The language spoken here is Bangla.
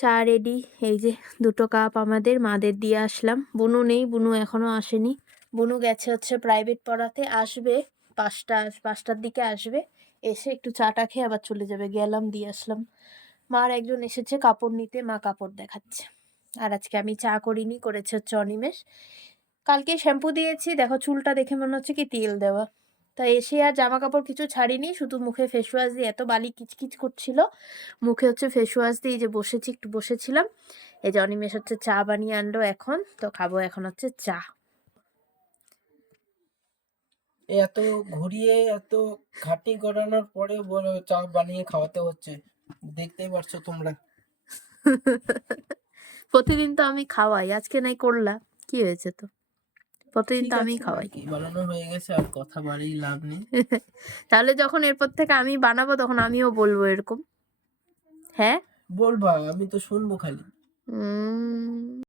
চা রেডি। এই যে 2টো কাপ আমাদের, মাদের দিয়ে আসলাম। বুনু নেই, বুনু এখনো আসেনি। বুনু গেছে হচ্ছে প্রাইভেট পড়াতে, আসবে 5টার দিকে আসবে। এসে একটু চাটা খেয়ে আবার চলে যাবে। গেলাম, দিয়ে আসলাম। মার একজন এসেছে কাপড় নিতে, মা কাপড় দেখাচ্ছে। আর আজকে আমি চা করিনি, করেছে হচ্ছে অনিমেষ। কালকে শ্যাম্পু দিয়েছি, দেখো চুলটা দেখে মনে হচ্ছে কি তেল দেওয়া। তাই এসে আর জামা কাপড় কিছু ছাড়িনি, শুধু মুখে ফেস ওয়াশ দিয়ে, এত বালি কিচকিচ করছিল মুখে হচ্ছে ফেস ওয়াশ দিয়ে যে বসেছি, একটু বসেছিলাম। এই যে অনিমেষ হচ্ছে চা বানিয়ে আনলো, এখন তো খাবো এখন হচ্ছে চা। এত ঘুরিয়ে এত খাটি করানোর পরে বড় চা বানিয়ে খাওয়াতে হচ্ছে, দেখতেই পারছো তোমরা। প্রতিদিন তো আমি খাওয়াই, আজকে নাই করলা, কি হয়েছে? তো প্রতিদিন ঠিক তো আমি আছে, আর খাওয়াই। কি বানানো হয়ে গেছে, আর কথা বাড়িয়ে লাভ নেই। তাহলে যখন এরপর থেকে আমি বানাবো তখন আমিও বলবো এরকম। হ্যাঁ। বলবা, আমি তো শুনবো খালি।